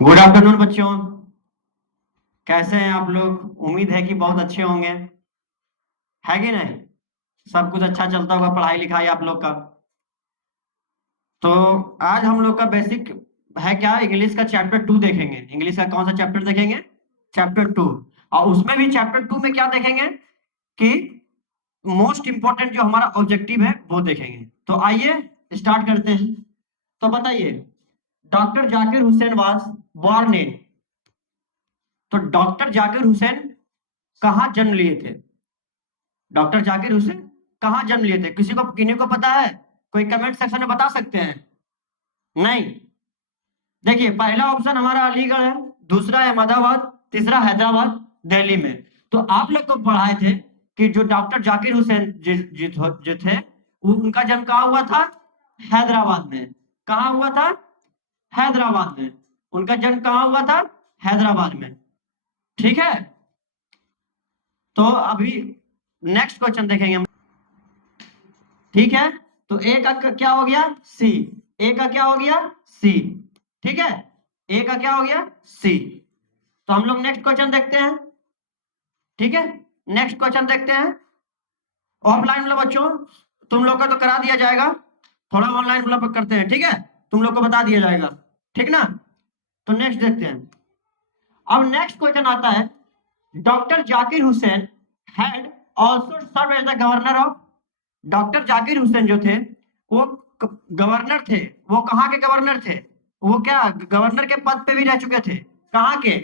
Good afternoon बच्चों। कैसे हैं आप लोग? उम्मीद है कि बहुत अच्छे होंगे, है कि नहीं? सब कुछ अच्छा चलता होगा, पढ़ाई लिखाई आप लोग का। तो आज हम लोग का बेसिक है क्या, इंग्लिश का चैप्टर 2 देखेंगे। इंग्लिश का कौन सा चैप्टर देखेंगे? चैप्टर 2। और उसमें भी चैप्टर 2 में क्या देखेंगे कि मोस्ट इंपॉर्टेंट जो हमारा ऑब्जेक्टिव है वो देखेंगे। तो आइए स्टार्ट करते हैं। तो बताइए, doctor Zakir Hussain was born in. तो डॉक्टर जाकिर हुसैन कहाँ जन्म लिए थे? डॉक्टर जाकिर हुसैन कहाँ जन्म लिए थे? किन्हीं को पता है? कोई कमेंट सेक्शन में बता सकते हैं? नहीं। देखिए, पहला ऑप्शन हमारा अलीगढ़ है, दूसरा अहमदाबाद, तीसरा हैदराबाद, दिल्ली में। तो आप लोग को पढ़ाए थे कि जो डॉक्टर जाकिर हुसैन जो थे, उनका जन्म कहाँ हुआ था? हैदराबाद में। कहाँ हुआ था? हैदराबाद में। उनका जन्म कहाँ हुआ था? हैदराबाद में। ठीक है। तो अभी नेक्स्ट क्वेश्चन देखेंगे हम। ठीक है। तो ए का क्या हो गया? सी। ए का क्या हो गया? सी। ठीक है। ए का क्या हो गया? सी। तो हम लोग नेक्स्ट क्वेश्चन देखते हैं। ठीक है, नेक्स्ट क्वेश्चन देखते हैं। ऑफलाइन मतलब बच्चों तुम लोग का तो करा दिया जाएगा, थोड़ा ऑनलाइन मतलब करते हैं। ठीक है, तुम लोग को बता दिया जाएगा। ठीक ना? तो नेक्स्ट देखते हैं। अब नेक्स्ट क्वेश्चन आता है, doctor Zakir Hussain had also serve as the governor of. Doctor Zakir Hussain जो थे वो गवर्नर थे। वो कहाँ के गवर्नर थे? वो क्या गवर्नर के पद पे भी रह चुके थे? कहाँ के?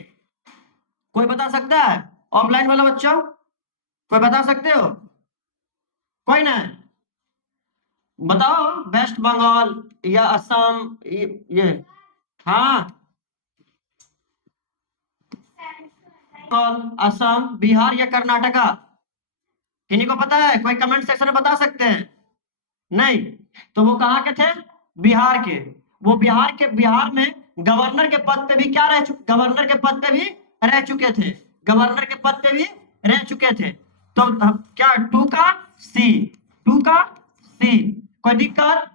कोई बता सकता है? ऑफलाइन वाला बच्चा कोई बता सकते हो? कोई ना? बताओ, वेस्ट बंगाल या असम, ये हाँ, असम, बिहार या कर्नाटका? किन्हीं को पता है? कोई कमेंट सेक्शन में बता सकते हैं? नहीं। तो वो कहाँ के थे? बिहार के। वो बिहार में गवर्नर के पद पे भी क्या गवर्नर के पद पे भी रह चुके थे। गवर्नर के पद पे भी रह चुके थे। तो क्या टू का सी? टू का सी। कोई दिक्कत?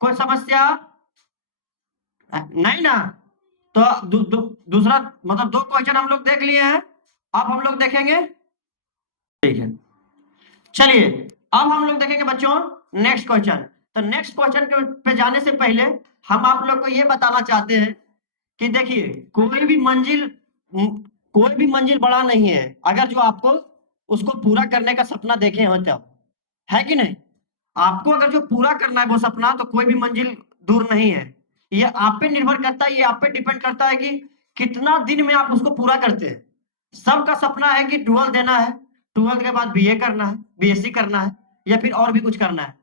कोई समस्या? नहीं ना? तो दूसरा मतलब दो क्वेश्चन हम लोग देख लिए हैं। अब हम लोग देखेंगे। ठीक है, चलिए अब हम लोग देखेंगे बच्चों नेक्स्ट क्वेश्चन। तो नेक्स्ट क्वेश्चन पे जाने से पहले हम आप लोग को ये बताना चाहते हैं कि देखिए, कोई भी मंजिल बड़ा नहीं है अगर जो आपको उसको पूरा करने का सपना देखे हो तब, है कि नहीं? आपको अगर जो पूरा करना है वो सपना, तो कोई भी मंजिल दूर नहीं है। ये आप पे निर्भर करता है, ये आप पे डिपेंड करता है कि कितना दिन में आप उसको पूरा करते हैं। सबका सपना है कि 12 देना है, 12 के बाद बीए करना है, बीएससी करना है, या फिर और भी कुछ करना है।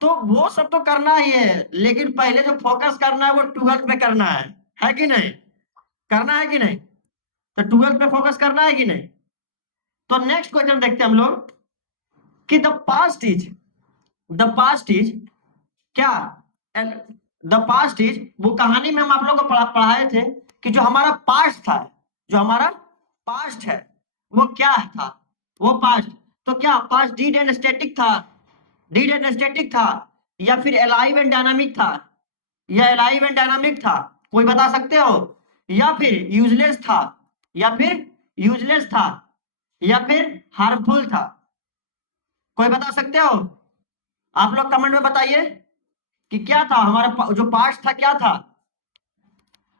तो वो सब तो करना ही है, लेकिन पहले जो फोकस करना है वो 12 पे करना है कि नहीं? करना है कि नहीं? तो 12 पे फोकस करना है कि नहीं? तो नेक्स्ट क्वेश्चन देखते हैं हम लोग कि द पास्ट इज क्या? द पास्ट इज, वो कहानी में हम आप लोग को पढ़ाए थे कि जो हमारा पास्ट था, जो हमारा पास्ट है वो क्या था? वो पास्ट, तो क्या पास्ट डीड एंड स्टैटिक था? डीड एंड स्टैटिक था, या फिर एलाइव एंड डायनामिक था? या एलाइव एंड डायनामिक था? कोई बता सकते हो? या फिर यूजलेस था, या फिर यूजलेस था, या फिर हार्मफुल था? कोई बता सकते हो? आप लोग कमेंट में बताइए कि क्या था हमारा जो पास्ट था, क्या था?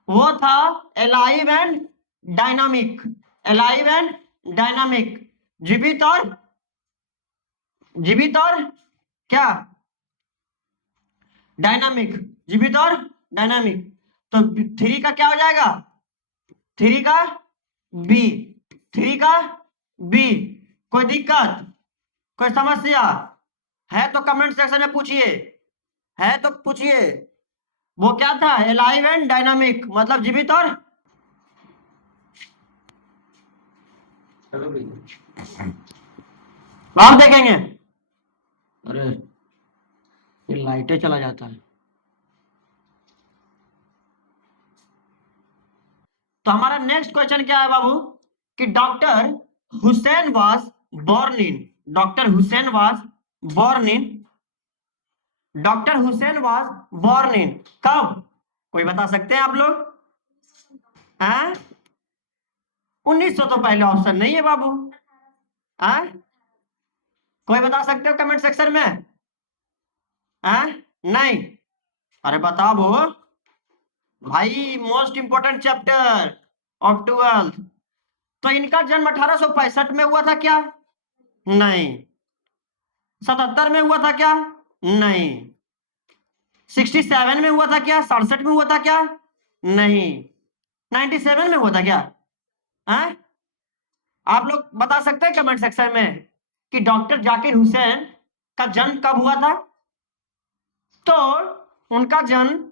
वो था alive and dynamic. Alive and dynamic, जीवित और क्या? डायनामिक। जीवित और डायनामिक। तो 3 का क्या हो जाएगा? 3 का बी। 3 का बी। कोई दिक्कत? कोई समस्या है तो कमेंट सेक्शन में पूछिए। है तो पूछिए। वो क्या था? एलाइव एंड डायनामिक, मतलब जीवित और आप देखेंगे। अरे ये लाइटें चला जाता है। तो हमारा नेक्स्ट क्वेश्चन क्या है बाबू कि born in doctor Hussain was born in doctor Hussain was born in कब? कोई बता सकते हैं आप लोग? हाँ 1900 तो पहले ऑप्शन नहीं है बाबू। हाँ कोई बता सकते हो कमेंट सेक्शन में? हाँ नहीं। अरे बताओ वो भाई, most important chapter of 12th। तो इनका जन्म 1865 में हुआ था क्या? नहीं। 77 में हुआ था क्या? नहीं। 67 में हुआ था क्या? 67 में हुआ था क्या? नहीं। 97 में हुआ था क्या? हाँ आप लोग बता सकते हैं कमेंट सेक्शन में कि डॉक्टर जाकिर हुसैन का जन्म कब हुआ था? तो उनका जन्म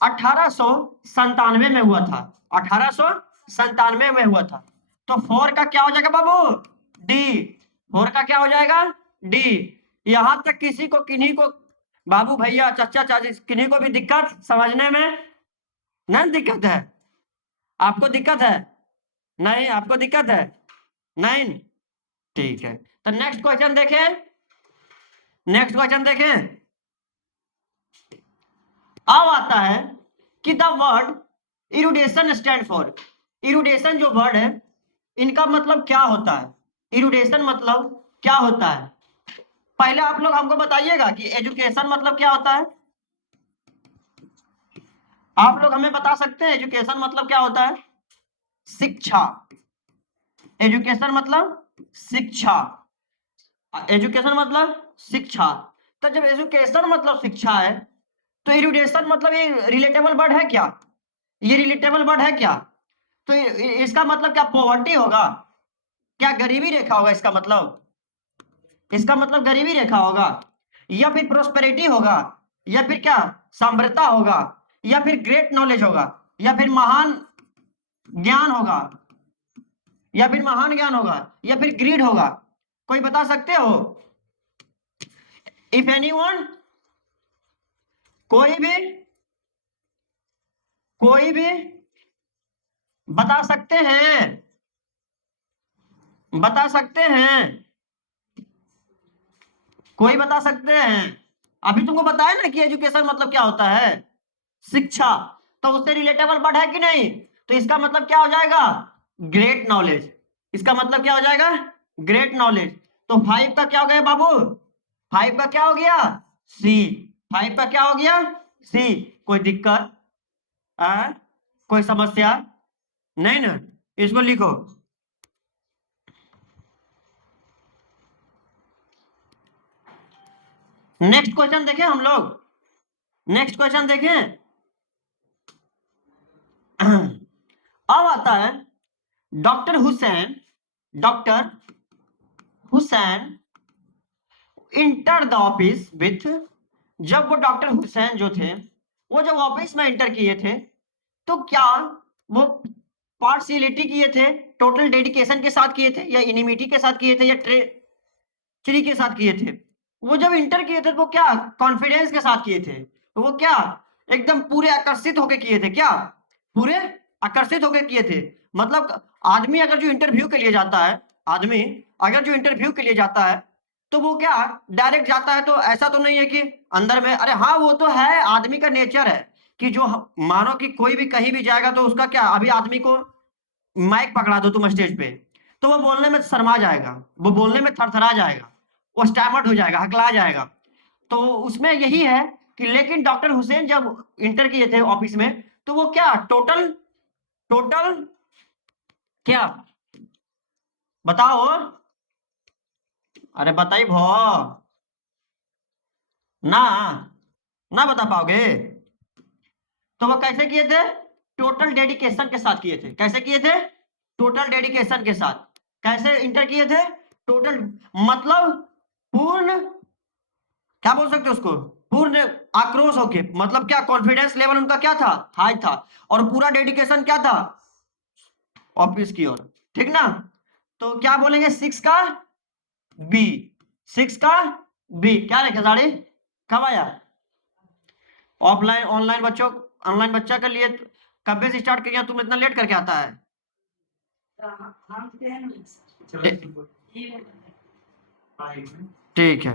1897 में हुआ था। 1897 में हुआ था। तो 4 का क्या हो जाएगा बाबू? डी। 4 का क्या हो जाएगा? डी। यहां तक किसी को किन्हीं को बाबू भैया चाचा चाची किन्हीं को भी दिक्कत समझने में? नहीं दिक्कत है? आपको दिक्कत है? नहीं आपको दिक्कत है? नहीं ठीक है। तो नेक्स्ट क्वेश्चन देखें। नेक्स्ट क्वेश्चन देखें। अब आता है कि द वर्ड इरुडेशन स्टैंड फॉर। इरुडेशन जो वर्ड है इनका मतलब क्या होता है? इरुडेशन मतलब क्या होता है? पहले आप लोग हमको बताइएगा कि एजुकेशन मतलब क्या होता है। आप लोग हमें बता सकते हैं एजुकेशन मतलब क्या होता है? शिक्षा। एजुकेशन मतलब शिक्षा। एजुकेशन मतलब शिक्षा। तो जब एजुकेशन मतलब शिक्षा है तो इरुडेशन मतलब ये रिलेटेबल वर्ड है क्या? ये रिलेटेबल वर्ड है क्या? तो इसका मतलब क्या पॉवर्टी होगा? क्या गरीबी रेखा होगा इसका मतलब? इसका मतलब गरीबी रेखा होगा, या फिर प्रोस्पेरिटी होगा, या फिर क्या समृद्धता होगा, या फिर ग्रेट नॉलेज होगा, या फिर महान ज्ञान होगा, या फिर महान ज्ञान होगा, या फिर ग्रीड होगा? कोई बता सकते हो? इफ एनीवन, कोई भी, कोई भी बता सकते हैं? बता सकते हैं? कोई बता सकते हैं? अभी तुमको बताया ना कि एजुकेशन मतलब क्या होता है? शिक्षा। तो उससे रिलेटेबल वर्ड है कि नहीं? तो इसका मतलब क्या हो जाएगा? Great knowledge. इसका मतलब क्या हो जाएगा? Great knowledge. तो 5 का क्या हो गया बाबू? 5 का क्या हो गया? सी। 5 का क्या हो गया? सी। कोई दिक्कत? कोई समस्या? नहीं ना? इसको लिखो। नेक्स्ट क्वेश्चन देखें हम लोग। नेक्स्ट क्वेश्चन देखें। अब आता है doctor Hussain. Doctor Hussain enter the office with. जब वो डॉक्टर हुसैन जो थे वो जब ऑफिस में इंटर किए थे तो क्या वो पार्शियलिटी किए थे, टोटल डेडिकेशन के साथ किए थे, या इनिमिटी के साथ किए थे, या ट्री के साथ किए थे? वो जब इंटर किए थे तो वो क्या कॉन्फिडेंस के साथ किए थे? तो वो क्या एकदम पूरे आकर्षित होकर किए थे क्या? पूरे आकर्षित होकर किए थे। मतलब आदमी अगर जो इंटरव्यू के लिए जाता है, आदमी अगर जो इंटरव्यू के लिए जाता है तो वो क्या डायरेक्ट जाता है? तो ऐसा तो नहीं है कि अंदर में, अरे हाँ वो तो है, आदमी का नेचर है कि जो मानो कि कोई भी कहीं भी जाएगा तो उसका क्या, अभी आदमी को माइक पकड़ा दो तुम स्टेज पे तो वो बोलने में शर्मा जाएगा, वो बोलने में थरथरा जाएगा, वो स्टैमर्ड हो जाएगा, हकला जाएगा। तो उसमें यही है कि लेकिन डॉक्टर हुसैन जब इंटर किए थे ऑफिस में तो वो क्या टोटल टोटल क्या बताओ? अरे बताइए भो ना, ना बता पाओगे? तो वो कैसे किए थे? टोटल डेडिकेशन के साथ किए थे। कैसे किए थे? टोटल डेडिकेशन के साथ। कैसे इंटर किए थे? टोटल मतलब पूर्ण, क्या बोल सकते हो उसको, पूर्ण आक्रोश होके, मतलब क्या कॉन्फिडेंस लेवल उनका क्या था? हाई था। और पूरा डेडिकेशन क्या था? ऑफिस की ओर। ठीक ना? तो क्या बोलेंगे 6 का बी। 6 का बी क्या रखे साड़ी? कब आया? ऑफलाइन ऑनलाइन बच्चों, ऑनलाइन बच्चा के लिए कब से स्टार्ट किया? तुम इतना लेट करके आता है? ठीक है।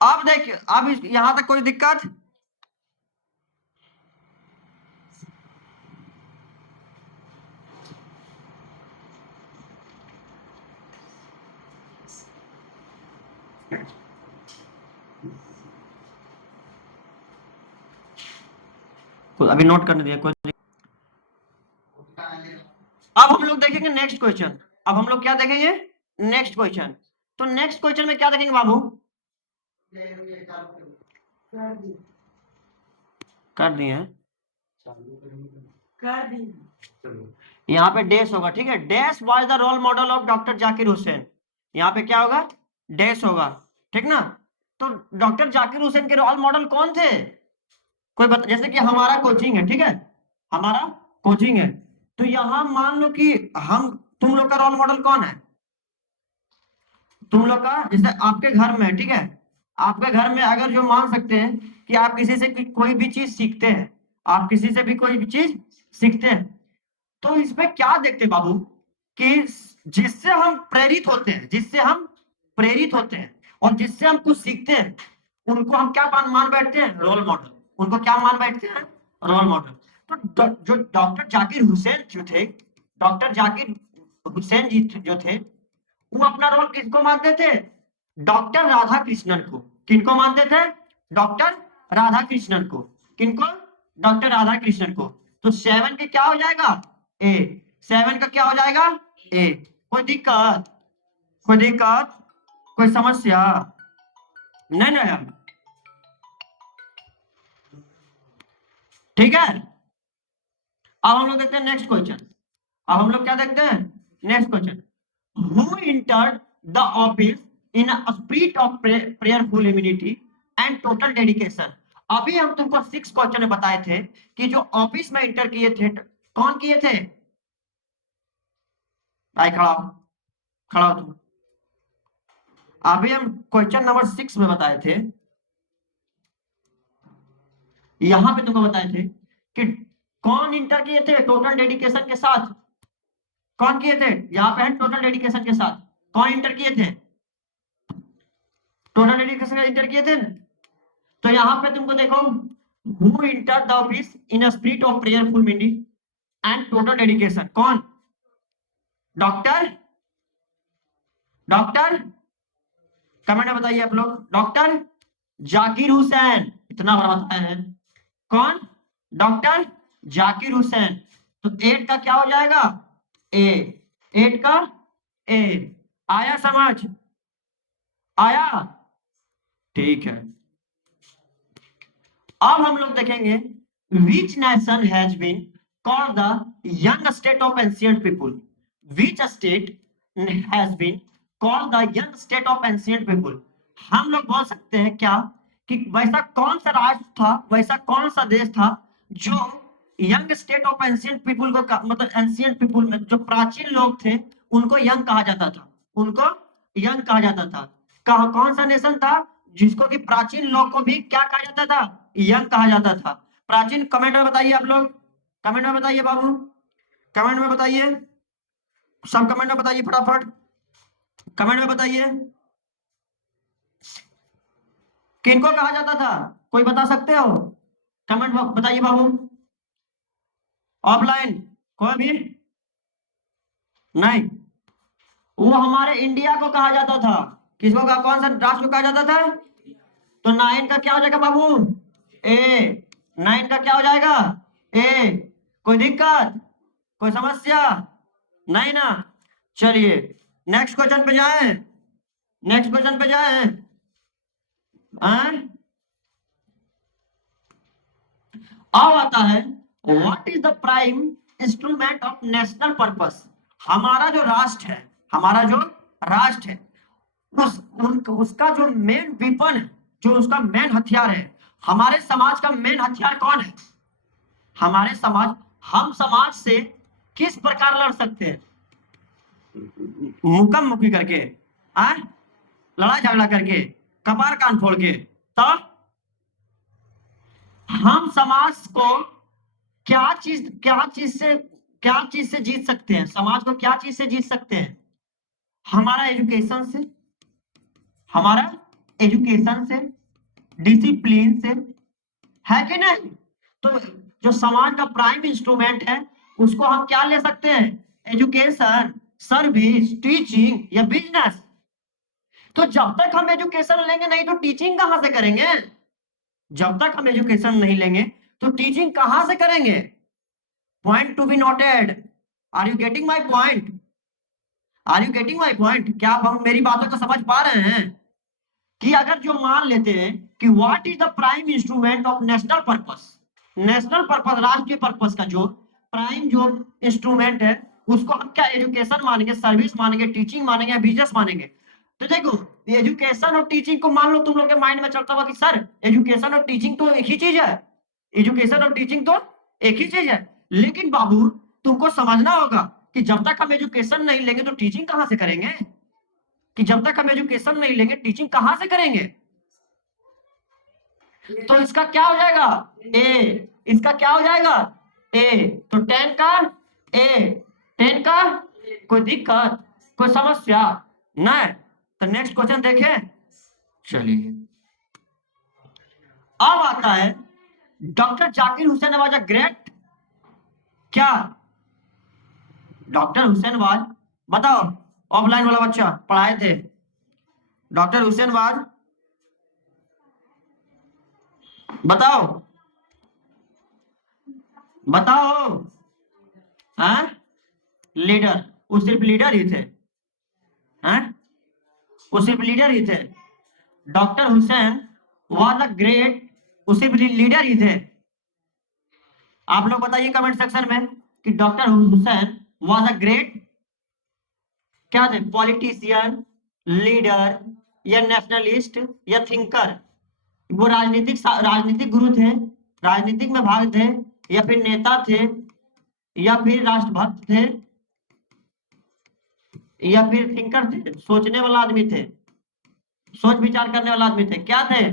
अब देखिए, अब यहां तक कोई दिक्कत? अभी नोट करने दिया कोई। अब हम लोग देखेंगे नेक्स्ट क्वेश्चन। अब हम लोग क्या देखेंगे? Next question. तो नेक्स्ट क्वेश्चन में क्या देखेंगे बाबू? कर दिए हैं, यहाँ पे डैश होगा, ठीक है। Dash was the role model of doctor Zakir Hussain. यहाँ पे क्या होगा? डैश होगा, ठीक ना। तो डॉक्टर जाकिर हुसैन के रोल मॉडल कौन थे? कोई बता, जैसे कि हमारा कोचिंग है, ठीक है, हमारा कोचिंग है, तो यहाँ मान लो कि हम, तुम लोग का रोल मॉडल कौन है? तुम लोग का, जैसे आपके घर में, ठीक है, आपके घर में अगर जो मान सकते हैं कि आप किसी से कोई भी चीज सीखते हैं, आप किसी से भी कोई भी चीज सीखते हैं, तो इसमें क्या देखते हैं बाबू कि जिससे हम प्रेरित होते हैं, जिससे हम प्रेरित होते हैं और जिससे हम कुछ सीखते हैं, उनको हम क्या मान बैठते हैं? Role model. उनको क्या मान बैठते हैं? Role model. तो जो डॉक्टर जाकिर हुसैन जो थे, डॉक्टर जाकिर हुसैन जी जो थे, वो अपना रोल किसको मानते थे? डॉक्टर राधा कृष्णन को। किनको मानते थे? डॉक्टर राधा कृष्णन को। किनको? डॉक्टर राधा कृष्णन को। तो 7 के क्या हो जाएगा? ए। 7 का क्या हो जाएगा? ए। कोई दिक्कत? कोई दिक्कत? कोई समस्या? नहीं ना, ठीक है। अब हम लोग देखते हैं नेक्स्ट क्वेश्चन। अब हम लोग क्या देखते हैं? Next question. Who entered the office in a spirit of prayerful immunity and total dedication? अभी हम तुमको 6 क्वेश्चन में बताए थे कि जो ऑफिस में इंटर किए थे, कौन किए थे? भाई खड़ा हो, खड़ा हो तुम। अभी हम क्वेश्चन नंबर 6 में बताए थे, यहां पे तुमको बताए थे कि कौन इंटर किए थे टोटल डेडिकेशन के साथ। कौन किए थे? यहाँ पे है टोटल डेडिकेशन के साथ। कौन इंटर किए थे? टोटल डेडिकेशन इंटर किए थे। तो यहाँ पे तुमको देखो, who enter the office in a spirit of prayerful meaning and total dedication. कौन? डॉक्टर, डॉक्टर, कमेंट में बताइए आप लोग। डॉक्टर जाकिर हुसैन, इतना बड़ा बताया है। कौन? डॉक्टर जाकिर हुसैन। तो 8 का क्या हो जाएगा? ए। 8 का ए। आया समझ? आया? ठीक है। अब हम लोग देखेंगे, which nation has been called the young state of ancient people. Which state has been called the young state of ancient people. हम लोग बोल सकते हैं क्या कि वैसा कौन सा राष्ट्र था, वैसा कौन सा देश था जो young state of ancient people को, मतलब एंशिएंट पीपुल में जो प्राचीन लोग थे उनको यंग कहा जाता था। उनको यंग कहा जाता था। कौन सा नेशन था जिसको कि प्राचीन लोग को भी क्या कहा जाता था? यंग कहा जाता था। प्राचीन, कमेंट में बताइए आप लोग, कमेंट में बताइए बाबू, कमेंट में बताइए, सब कमेंट में बताइए फटाफट, कमेंट में बताइए किनको कहा जाता था? कोई बता सकते हो? कमेंट बताइए बाबू। ऑफलाइन कोई भी नहीं, वो हमारे इंडिया को कहा जाता था। किसको कहा? कौन सा राष्ट्र को कहा जाता था? तो 9 का क्या हो जाएगा बाबू? ए। 9 का क्या हो जाएगा? ए। कोई दिक्कत? कोई समस्या? नहीं ना। चलिए नेक्स्ट क्वेश्चन पे जाए, नेक्स्ट क्वेश्चन पे जाए। अब आता है, what is the prime instrument of national purpose. हमारा जो राष्ट्र है, हमारा जो राष्ट्र है, उसका जो मेन वेपन है, जो उसका मेन हथियार है, हमारे समाज का मेन हथियार कौन है? हमारे समाज, हम समाज से किस प्रकार लड़ सकते हैं? मुकम मुकी करके, लड़ाई झगड़ा करके, कपार कान फोड़ के। तो हम समाज को क्या चीज से जीत सकते हैं? समाज को क्या चीज से जीत सकते हैं? हमारा एजुकेशन से, हमारा एजुकेशन से, डिसिप्लिन से, है कि नहीं? तो जो समाज का प्राइम इंस्ट्रूमेंट है उसको हम क्या ले सकते हैं? एजुकेशन, सर्विस, टीचिंग या बिजनेस। तो जब तक हम एजुकेशन लेंगे नहीं तो टीचिंग कहां से करेंगे? जब तक हम एजुकेशन नहीं लेंगे तो टीचिंग कहां से करेंगे? Point to be noted. Are you getting my point? Are you getting my point? क्या आप हम मेरी बातों को समझ पा रहे हैं कि अगर जो मान लेते हैं कि what is the prime instrument of national purpose, national purpose राष्ट्रीय पर्पस का जो प्राइम जो इंस्ट्रूमेंट है उसको हम क्या एजुकेशन मानेंगे, सर्विस मानेंगे, टीचिंग मानेंगे, बिजनेस मानेंगे? तो देखो एजुकेशन और टीचिंग को मान लो तुम लोग के माइंड में चलता हुआ कि सर एजुकेशन और टीचिंग तो एक ही चीज है, एजुकेशन और टीचिंग तो एक ही चीज है। लेकिन बाबू तुमको समझना होगा कि जब तक हम एजुकेशन नहीं लेंगे तो टीचिंग कहां से करेंगे? कि जब तक हम एजुकेशन नहीं लेंगे टीचिंग कहां से करेंगे? तो इसका क्या हो जाएगा? ए। इसका क्या हो जाएगा? ए। तो 10 का ए, 10 का कोई दिक्कत, कोई समस्या नहीं? तो नेक्स्ट क्वेश्चन देखें। चलिए अब आता है doctor Zakir Hussain was a great क्या? डॉक्टर हुसैन वाज, बताओ ऑफलाइन वाला बच्चा पढ़ाए थे, डॉक्टर हुसैन वाज, बताओ बताओ। हाँ लीडर, वो सिर्फ लीडर ही थे। हाँ वो सिर्फ लीडर ही थे। Doctor Hussain was a great, वो सिर्फ लीडर ही थे। आप लोग बताइए कमेंट सेक्शन में कि doctor Hussain was a great क्या थे? पॉलिटिशियन, लीडर, या नेशनलिस्ट, या थिंकर? वो राजनीतिक गुरु थे, राजनीतिक में भाग थे, या फिर नेता थे, या फिर राष्ट्रभक्त थे, या फिर थिंकर थे, सोचने वाला आदमी थे, सोच विचार करने वाला आदमी थे? क्या थे?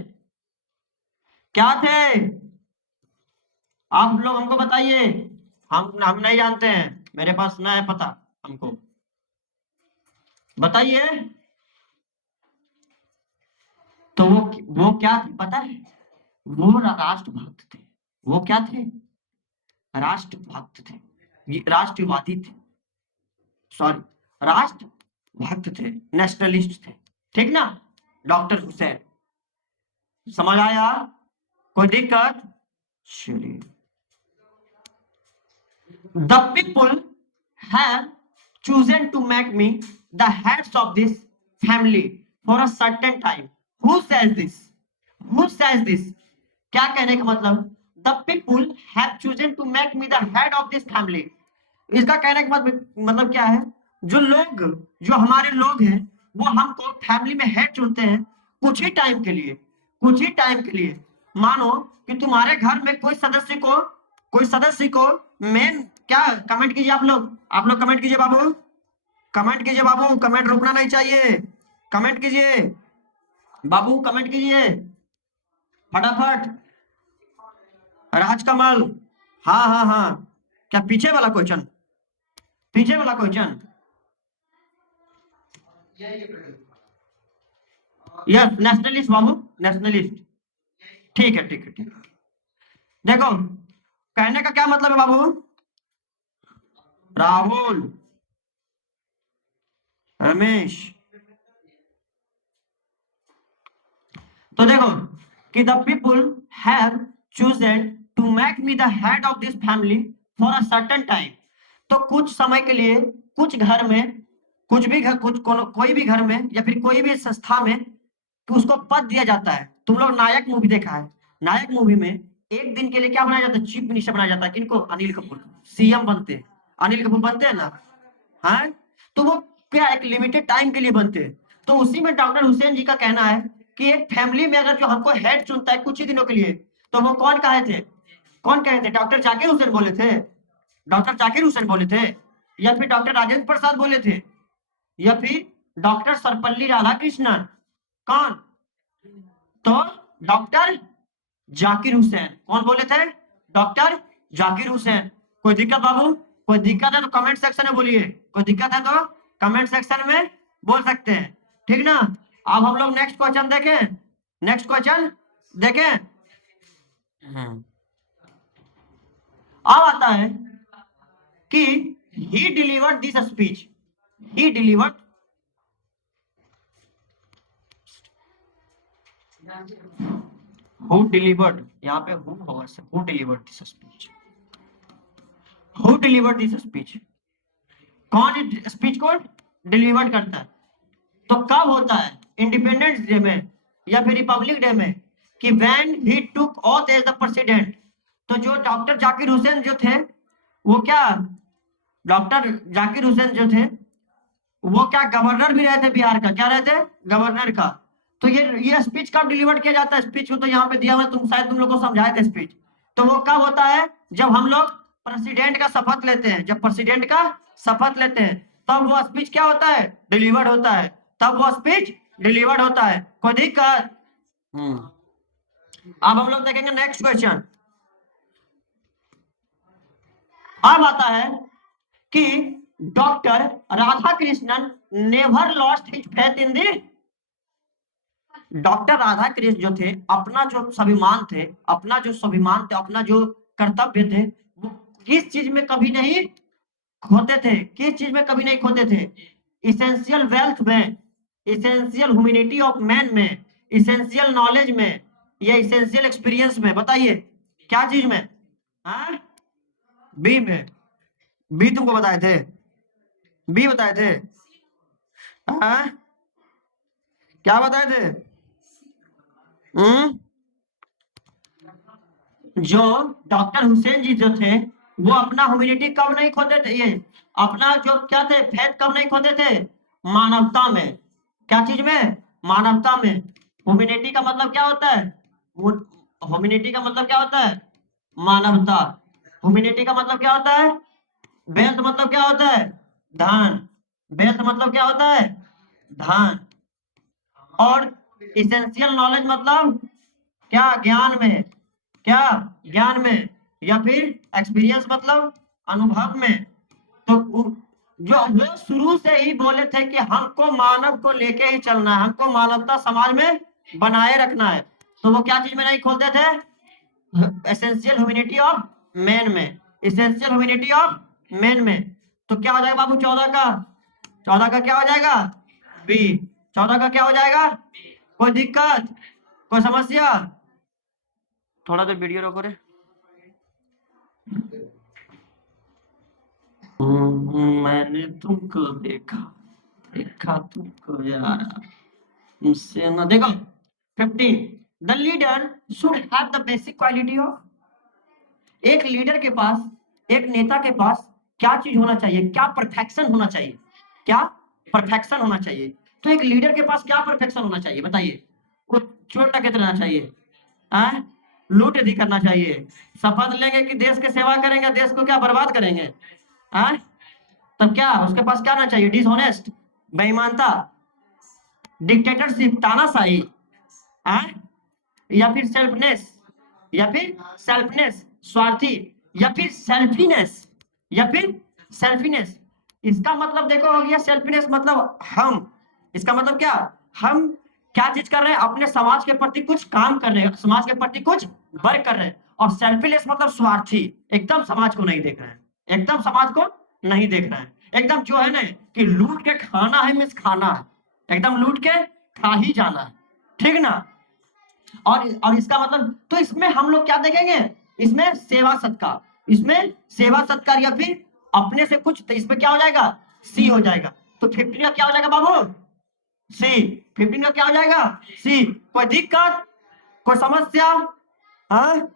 क्या थे? आप लोग हमको बताइए। हम नहीं जानते हैं, मेरे पास ना है पता, हमको बताइए। तो वो क्या थे पता है? वो राष्ट्रभक्त थे। वो क्या थे? राष्ट्रभक्त थे, ये राष्ट्रवादी थे, सॉरी राष्ट्रभक्त थे, नेशनलिस्ट थे। ठीक ना? डॉक्टर हुसैन, समझ आया? कोई दिक्कत? चलिए the people have chosen to make me the heads of this family for a certain time. Who says this? Who says this? क्या कहने का मतलब? The people have chosen to make me the head of this family. इसका कहने का मतलब क्या है? जो लोग, जो हमारे लोग हैं वो हमको फैमिली में हेड चुनते हैं कुछ ही टाइम के लिए, कुछ ही टाइम के लिए। मानो कि तुम्हारे घर में कोई सदस्य को मेन क्या, कमेंट कीजिए आप लोग कमेंट कीजिए बाबू, कमेंट कीजिए बाबू, कमेंट रुकना नहीं चाहिए, कमेंट कीजिए बाबू, कमेंट कीजिए फटाफट। राजकमल, हाँ हाँ हाँ, क्या पीछे वाला क्वेश्चन, पीछे वाला क्वेश्चन? यस नेशनलिस्ट बाबू, नेशनलिस्ट। ठीक है ठीक है ठीक है। देखो कहने का क्या मतलब है बाबू? राहुल, रमेश, तो देखो कि the people have chosen to make me the head of this family for a certain time. तो कुछ समय के लिए, कुछ घर में, कुछ भी घर, कोई भी घर में या फिर कोई भी संस्था में कि उसको पद दिया जाता है। तुम लोग नायक मूवी देखा है? नायक मूवी में एक दिन के लिए क्या बनाया जाता है? चीफ मिनिस्टर बनाया जाता है। किनको? अनिल कपूर, सीएम बनते हैं, अनिल कपूर बनते हैं ना? हाँ तो वो क्या एक लिमिटेड टाइम के लिए बनते हैं। तो उसी में डॉक्टर हुसैन जी का कहना है कि एक फैमिली में अगर जो हमको हेड चुनता है कुछ ही दिनों के लिए, तो वो कौन कहे थे? कौन कहे थे? डॉक्टर जाकिर हुसैन बोले थे? डॉक्टर जाकिर हुसैन बोले थे, या फिर डॉक्टर राजेंद्र प्रसाद बोले थे, या फिर डॉक्टर सर्वपल्ली राधाकृष्णन? कौन? तो डॉक्टर जाकिर हुसैन। कौन बोले थे? डॉक्टर जाकिर हुसैन। कोई दिक्कत बाबू? कोई दिक्कत है तो कमेंट सेक्शन में बोलिए, कोई दिक्कत है तो कमेंट सेक्शन में बोल सकते हैं। ठीक ना? अब हम लोग नेक्स्ट क्वेश्चन देखें, नेक्स्ट क्वेश्चन देखें। अब आता है कि he delivered this speech, he delivered, who delivered, यहाँ पे हु होगा, who delivered this speech, who delivered this speech, कौन स्पीच को डिलीवर करता है। तो कब होता है, इंडिपेंडेंस डे में या फिर रिपब्लिक डे में, कि when he took oath as the president. तो जो डॉक्टर जाकिर हुसैन जो थे, वो क्या, डॉक्टर जाकिर हुसैन जो थे वो क्या गवर्नर भी रहे थे बिहार का, क्या रहे थे, गवर्नर का। तो ये स्पीच कब डिलीवर किया जाता है, स्पीच को तो यहाँ पे दिया हुआ है, तुम शायद तुम लोग को समझाए थे स्पीच। तो वो कब होता है, जब हम लोग प्रेसिडेंट का शपथ लेते हैं, जब प्रेसिडेंट का शपथ लेते हैं तब वो स्पीच क्या होता है, डिलीवर्ड होता है, तब वो स्पीच डिलीवर्ड होता है। कोई दिक्कत? अब हम लोग देखेंगे नेक्स्ट क्वेश्चन। अब आता है कि doctor Radha Krishnan never lost his faith in the, doctor Radha Krishna जो थे, अपना जो स्वाभिमान थे, अपना जो स्वाभिमान थे, अपना जो कर्तव्य थे, वो किस चीज में कभी नहीं खोते थे, किस चीज में कभी नहीं खोते थे, इसेंशियल वेल्थ में, इसेंशियल ह्यूमैनिटी ऑफ मैन में, इसेंशियल नॉलेज में, या इसेंशियल एक्सपीरियंस में, बताइए क्या चीज में, हाँ बी में, बी तुमको बताए थे, बी बताए थे, हाँ क्या बताए थे, जो डॉक्टर हुसैन जी जो थे वो अपना ह्यूमैनिटी कब नहीं खोते थे, ये अपना जो क्या थे फेथ कब नहीं खोते थे, मानवता में, क्या चीज में, मानवता में। ह्यूमैनिटी का मतलब क्या होता है, ह्यूमैनिटी का मतलब क्या होता है, मानवता। ह्यूमैनिटी का मतलब क्या होता है, वेल्थ मतलब क्या होता है, धन, वेल्थ मतलब क्या होता है, धन। और इसेंशियल नॉलेज मतलब क्या, ज्ञान में, क्या ज्ञान में, या फिर एक्सपीरियंस मतलब अनुभव में। तो जो वो शुरू से ही बोले थे कि हमको मानव को लेके ही चलना है, हमको मानवता समाज में बनाए रखना है। तो वो क्या चीज में नहीं खोलते थे, एसेंशियल ह्यूमैनिटी ऑफ मैन में, एसेंशियल ह्यूमैनिटी ऑफ मैन में। तो क्या हो जाएगा बाबू, 14 का, 14 का क्या हो जाएगा, बी, 14 का क्या हो जाएगा, कोई दिक्कत, कोई समस्या, थोड़ा देर वीडियो रोको रे। मैंने तुमको देखा, देखा तुमको यार, मुझसे ना देखो। 15 the leader should have the basic quality of, एक लीडर के पास, एक नेता के पास क्या चीज होना चाहिए, क्या परफेक्शन होना चाहिए, क्या परफेक्शन होना चाहिए। तो एक लीडर के पास क्या परफेक्शन होना चाहिए बताइए, वो चोर डकैत रहना चाहिए, हैं? लूट नहीं करना चाहिए, शपथ लेंगे कि देश की सेवा करेंगे, देश को क्या बर्बाद करेंगे, हैं? तब क्या उसके पास क्या होना चाहिए, डिसऑनेस्ट, बेईमानता, डिक्टेटरशिप, तानाशाही, हैं? या फिर सेल्फनेस, या फिर सेल्फनेस स्वार्थी, या फिर सेल्फीनेस, या फिर सेल्फीनेस। इसका मतलब देखो हो गया सेल्फीनेस मतलब हम, इसका मतलब क्या, हम क्या चीज कर रहे हैं, अपने समाज के प्रति कुछ काम कर रहे हैं, समाज के प्रति कुछ वर्क कर रहे हैं। और सेल्फीलेस मतलब स्वार्थी, एकदम समाज को नहीं देख रहे हैं, एकदम समाज को नहीं देख रहे हैं, एकदम जो है ना कि लूट के खाना है, मिस खाना है, एकदम लूट के खा ही जाना है, ठीक ना। और इसका मतलब तो इसमें हम लोग क्या देखेंगे, इसमें सेवा सत्कार, इसमें सेवा सत्कार, या फिर अपने से कुछ, तो इसमें क्या हो जाएगा, सी हो जाएगा। तो 15 का क्या हो जाएगा बाबू, सी, 15 का क्या हो जाएगा, सी। कोई दिक्कत, कोई समस्या, हाँ?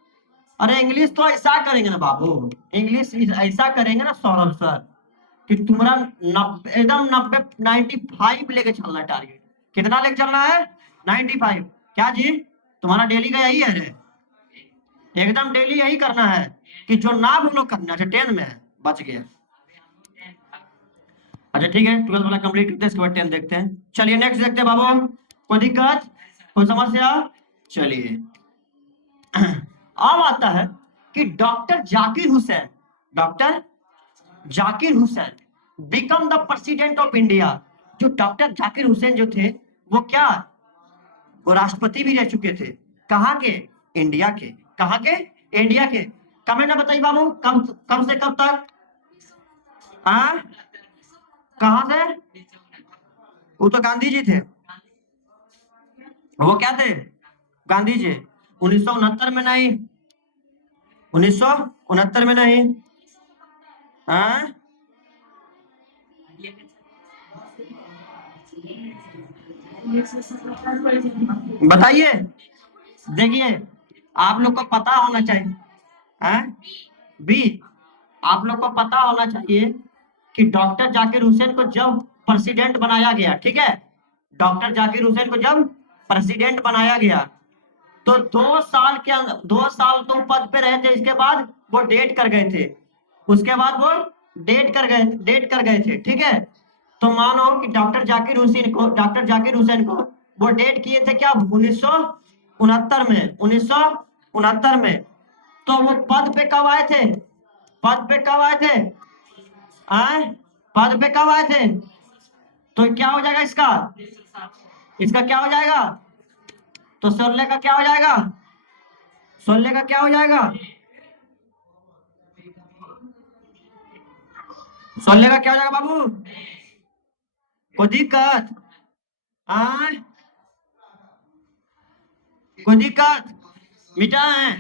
अरे इंग्लिश तो ऐसा करेंगे ना बाबू, इंग्लिश ऐसा करेंगे ना सौरभ सर, कि तुम्हारा एकदम 90 95 लेके चलना है टारगेट। कितना लेके चलना है, 95। क्या जी, तुम्हारा डेली का यही है रे, एकदम डेली यही करना है कि जो ना वो लोग करना है, 10 में है, बच गया। अच्छा ठीक है, 12 वाला कंप्लीट करते हैं, इसके बाद 10 देखते हैं। चलिए नेक्स्ट देखते हैं बाबू, कोई दिक्कत, कोई समस्या, चलिए। अब आता है कि doctor Zakir Hussain, doctor Zakir Hussain become the president of India. जो डॉक्टर जाकिर हुसैन जो थे वो क्या, वो राष्ट्रपति भी रह चुके थे, कहाँ के, इंडिया के, कहाँ के, इंडिया के। कमेंट में बताइए बाबू, कब कब से कब तक, हाँ कहाँ से, वो तो गांधी जी थे, वो क्या थे, गांधी जी। 1969 में नहीं, 1969 में नहीं। हाँ बताइए। देखिए, आप लोग को पता होना चाहिए। हाँ बी, आप लोग को पता होना चाहिए कि डॉक्टर जाकिर हुसैन को जब प्रेसिडेंट बनाया गया, ठीक है, डॉक्टर जाकिर हुसैन को जब प्रेसिडेंट बनाया गया, तो 2 साल के अंदर, 2 साल तो पद पे रहे थे, इसके बाद वो डेट कर गए थे, उसके बाद वो डेट कर गए थे, ठीक है। तो मानो कि डॉक्टर जाकिर हुसैन को वो डेट किए थे क्या, 1969 में, 1969 में। तो वो पद पे कब आए थे, पद पे कब आए थे, आए, पद पे कब आए थे? तो क्या हो जाएगा इसका, इसका क्या हो जाएगा? तो 16 का क्या हो जाएगा, 16 का क्या हो जाएगा, 16 का क्या हो जाएगा बाबू? कोई दिक्कत? हाँ कोई दिक्कत? मिटा है।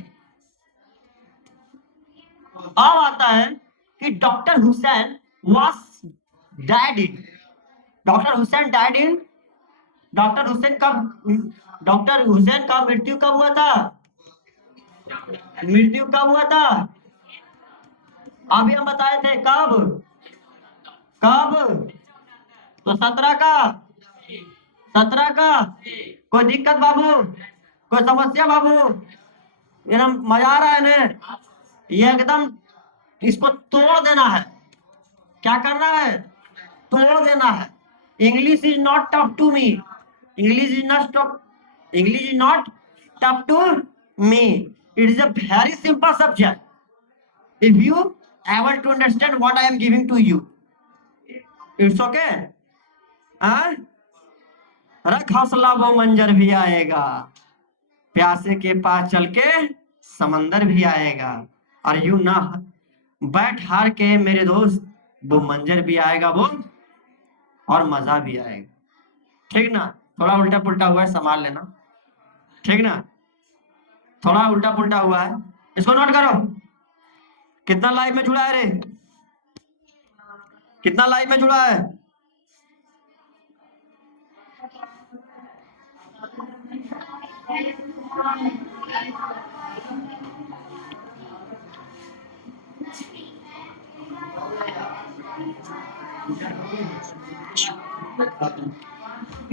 अब आता है कि doctor Hussain was died in, doctor Hussain died in, doctor Hussain कब, डॉक्टर हुसैन का मृत्यु कब हुआ था, मृत्यु कब हुआ था? अभी हम बताए थे कब, कब? तो 17 का, 17 का। कोई दिक्कत बाबू, कोई समस्या बाबू? एकदम मजा आ रहा है ना? ये एकदम इसको तोड़ देना है। क्या करना है? तोड़ देना है। English is not tough to me, English is not tough, English is not tough to me, it is a very simple subject if you able to understand what I am giving to you. It's okay? हाँ? रख हौसला वो मंजर भी आएगा, प्यासे के पास चल के समंदर भी आएगा, और यू ना बैठ हार के मेरे दोस्त, वो मंजर भी आएगा वो, और मजा भी आएगा। ठीक ना? थोड़ा उल्टा पुल्टा हुआ है, संभाल लेना, ठीक ना? थोड़ा उल्टा पुल्टा हुआ है, इसको नोट करो। कितना लाइव में जुड़ा है रे, कितना लाइव में जुड़ा है?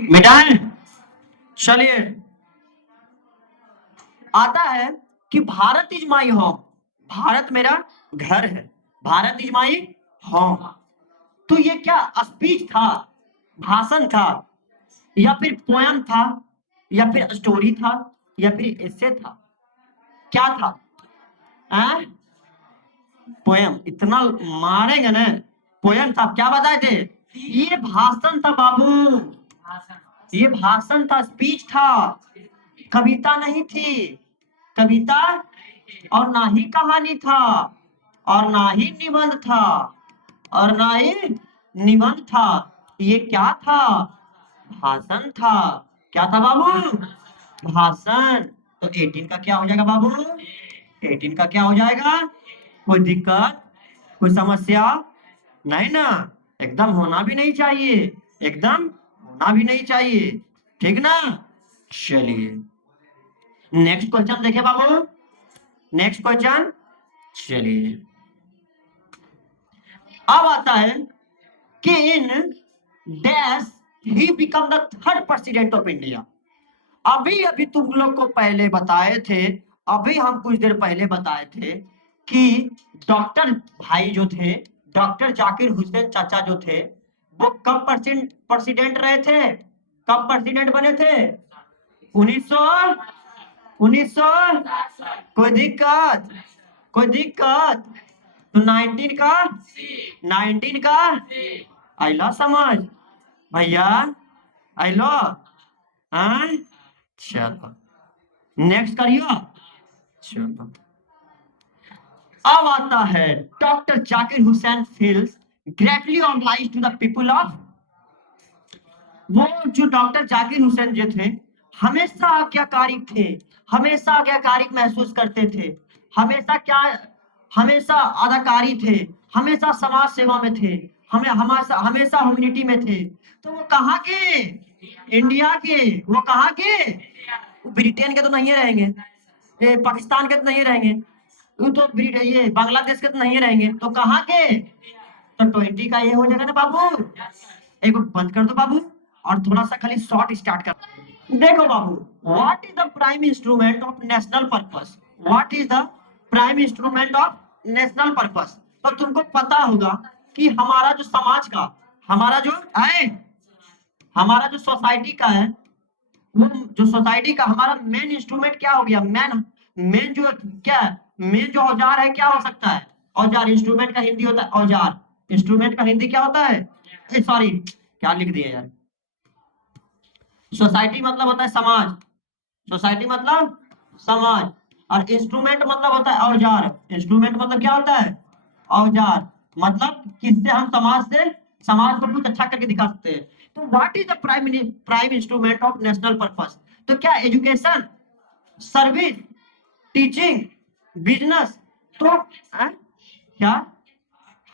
मिटाए? चलिए, आता है कि Bharat is my home, Bharat मेरा घर है, भारत इज माई होम। तो ये क्या स्पीच था, भाषण था, या फिर पोयम था, या फिर स्टोरी था, या फिर एसे था, क्या था? पोयम। इतना मारेंगे ना, पोयम था। क्या बताए थे? ये भाषण था बाबू, ये भाषण था, स्पीच था, कविता नहीं थी, कविता और ना ही कहानी था, और ना ही निबंध था, और ना ही निबंध था। ये क्या था? भाषण था। क्या था बाबू? भाषण। तो 18 का क्या हो जाएगा बाबू? 18 का क्या हो जाएगा? कोई दिक्कत, कोई समस्या? नहीं ना? एकदम होना भी नहीं चाहिए, एकदम होना भी नहीं चाहिए, ठीक ना? चलिए, नेक्स्ट क्वेश्चन देखे बाबू, नेक्स्ट क्वेश्चन। चलिए, अब आता है कि in dash he become the third president of India. अभी अभी तुम लोग को पहले बताए थे, अभी हम कुछ देर पहले बताए थे कि डॉक्टर भाई जो थे, डॉक्टर जाकिर हुसैन चाचा जो थे, वो कब प्रेसिडेंट रहे थे, कब प्रेसिडेंट बने थे? 1900, 1900। कोई दिक्कत, कोई दिक्कत? तो 19 का, 19 का आइला समझ भैया, आइलो। हाँ चलो, नेक्स्ट करियो। चलो, अब आता है doctor Zakir Hussain feels greatly obliged to the people of, वो जो डॉक्टर जाकिर हुसैन जो थे, हमेशा आज्ञाकारी थे, हमेशा आज्ञाकारी महसूस करते थे, हमेशा क्या, हमेशा अदाकारी थे, हमेशा समाज सेवा में थे, हमेशा हमेशा ह्यूमैनिटी में थे। तो वो कहाँ के? इंडिया के। वो कहाँ के? ब्रिटेन के तो नहीं रहेंगे, ये पाकिस्तान के तो नहीं रहेंगे, वो तो ये बांग्लादेश के तो नहीं रहेंगे, तो कहाँ के? तो 20 का ये हो जाएगा ना बाबू। एक बार बंद कर दो बाबू और थोड़ा सा खाली शॉर्ट स्टार्ट कर। देखो बाबू, what is the prime instrument of national purpose? What is the prime instrument of national purpose? तो तुमको पता होगा कि हमारा जो समाज का, हमारा जो है, हमारा जो सोसाइटी का है, वो जो सोसाइटी का हमारा मेन इंस्ट्रूमेंट क्या हो गया? मेन मेन जो क्या है, मेन जो औजार है क्या हो सकता है? औजार। इंस्ट्रूमेंट का हिंदी होता है औजार। इंस्ट्रूमेंट का हिंदी क्या होता है? सॉरी, क्या लिख दिया यार। सोसाइटी मतलब होता है समाज, सोसाइटी मतलब समाज, और इंस्ट्रूमेंट मतलब होता है औजार। इंस्ट्रूमेंट मतलब क्या होता है? औजार। मतलब किससे हम समाज को कुछ अच्छा करके दिखा सकते हैं। तो what is the prime instrument of national purpose? तो क्या एजुकेशन, सर्विस, टीचिंग, बिजनेस? तो क्या?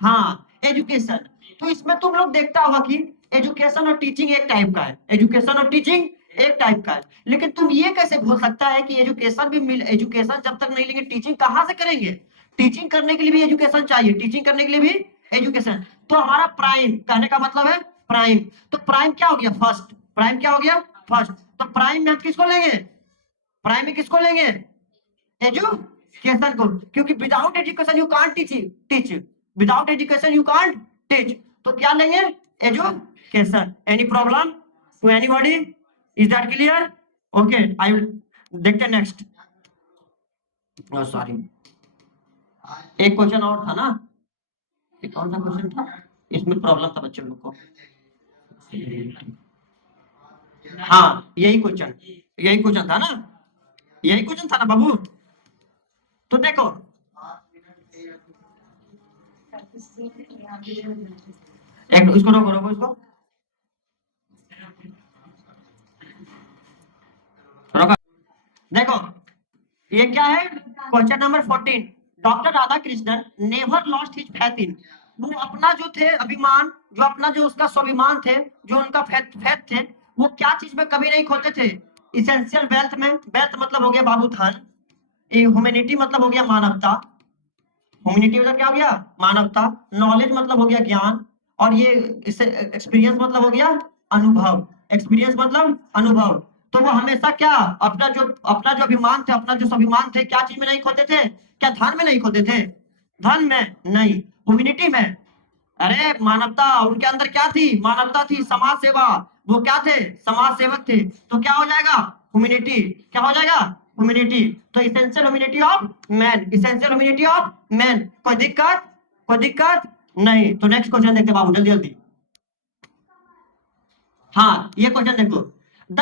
हाँ, एजुकेशन। तो इसमें तुम लोग देखता होगा कि एजुकेशन और टीचिंग एक टाइप का है, एजुकेशन और टीचिंग एक टाइप का है। लेकिन तुम ये कैसे बोल सकता है कि एजुकेशन भी मिल, एजुकेशन जब तक नहीं लेंगे टीचिंग कहाँ से करेंगे? टीचिंग करने के लिए भी एजुकेशन चाहिए, टीचिंग करने के लिए भी एजुकेशन। तो हमारा प्राइम कहने का मतलब है प्राइम। तो प्राइम क्या हो गया? फर्स्ट। प्राइम क्या हो गया? फर्स्ट। तो प्राइम में हम किसको लेंगे? प्राइम में किसको लेंगे? एजुकेशन को, क्योंकि without education you can't teach, without education you can't teach. तो क्या लेंगे? Education. Any problem to anybody? Is that clear? Okay, I will देखते हैं नेक्स्ट। सॉरी, एक क्वेश्चन और था ना, एक कौन सा क्वेश्चन था? इसमें प्रॉब्लम था बच्चों लोग को। हाँ, यही क्वेश्चन था ना, यही क्वेश्चन था ना बाबू। तो देखो, एक इसको रोको रोको इसको रोको। देखो ये क्या है? Question number 14। Doctor Radha Krishnan never lost his faith in, वो अपना जो थे अभिमान, जो अपना जो उसका स्वाभिमान थे, जो उनका फेथ थे, वो क्या चीज में कभी नहीं खोते थे? इसेंशियल वेल्थ में। वेल्थ मतलब हो गया बाबू धन, ह्यूमैनिटी मतलब हो गया मानवता, ह्यूमैनिटी मतलब क्या हो गया? मानवता। नॉलेज मतलब हो गया ज्ञान, और ये इससे एक्सपीरियंस मतलब हो गया अनुभव, एक्सपीरियंस मतलब अनुभव। तो वो हमेशा क्या, अपना जो अभिमान थे, अपना जो स्वाभिमान थे, क्या चीज में नहीं खोते थे? क्या धन में नहीं खोते थे? धन में नहीं, ह्यूमैनिटी में। अरे मानवता, उनके अंदर क्या थी? मानवता थी, समाज सेवा। वो क्या थे? समाज सेवक थे। तो क्या हो जाएगा? ह्यूमैनिटी। क्या हो जाएगा? ह्यूमैनिटी। तो essential humanity of man, essential humanity of man. कोई दिक्कत? कोई दिक्कत नहीं। तो नेक्स्ट क्वेश्चन देखते बाबू, जल्दी जल्दी। हाँ, ये क्वेश्चन देखो। The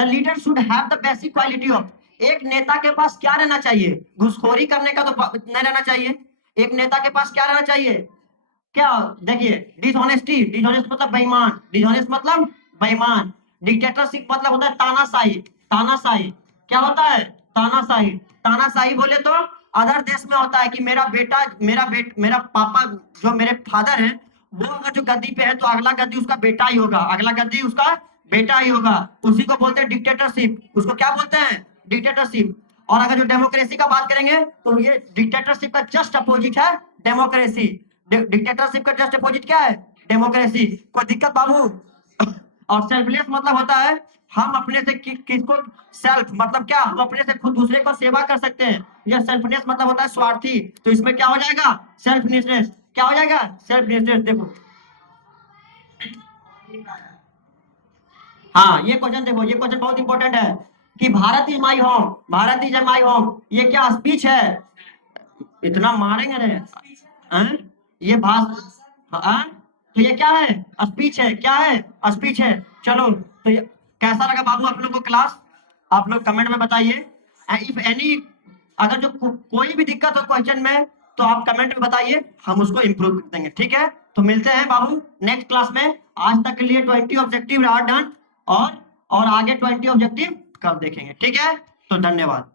leader should have the basic quality of, एक नेता के पास क्या रहना चाहिए? घुसखोरी करने का तो नहीं रहना चाहिए। एक नेता के पास क्या रहना चाहिए? क्या? देखिए, डिसऑनेस्टी, डिसऑनेस्ट मतलब बेईमान, डिसऑनेस्ट मतलब बेईमान। डिक्टेटरशिप मतलब होता है तानाशाही, तानाशाही। क्या होता है? तानाशाही। तानाशाही बोले तो अदर देश में होता है कि मेरा पापा, जो मेरे फादर है, वो अगर जो गद्दी पे है तो अगला गद्दी उसका बेटा ही होगा, अगला गद्दी उसका बेटा ही होगा। उसी को बोलते हैं डिक्टेटरशिप। उसको क्या बोलते हैं? डिक्टेटरशिप। और अगर जो डेमोक्रेसी का बात करेंगे तो ये डिक्टेटरशिप का जस्ट अपोजिट है डेमोक्रेसी। डिक्टेटरशिप का जस्ट अपोजिट क्या है? डेमोक्रेसी। कोई दिक्कत बाबू? और सेल्फलेस मतलब होता है हम अपने से किसको, सेल्फ मतलब क्या, हम अपने से खुद दूसरे को सेवा कर सकते हैं। यह सेल्फनेस मतलब होता है स्वार्थी। तो इसमें क्या हो जाएगा? सेल्फनेस। क्या हो जाएगा? सेल्फनेस। देखो, हाँ ये क्वेश्चन देखो, ये क्वेश्चन बहुत इंपॉर्टेंट है कि Bharat is my home, Bharat is my home, ये क्या स्पीच है? इतना मारेंगे ना हैं? ये हाँ? तो ये क्या है? स्पीच है। क्या है? स्पीच है। चलो, तो ये कैसा लगा बाबू आप लोग को क्लास? आप लोग कमेंट में बताइए। इफ एनी, अगर जो कोई भी दिक्कत हो क्वेश्चन में तो आप कमेंट में बताइए, हम उसको इम्प्रूव कर देंगे। ठीक है, तो मिलते हैं बाबू नेक्स्ट क्लास में। आज तक के लिए 20 ऑब्जेक्टिव आर डन, और आगे 20 ऑब्जेक्टिव कब देखेंगे। ठीक है। तो धन्यवाद।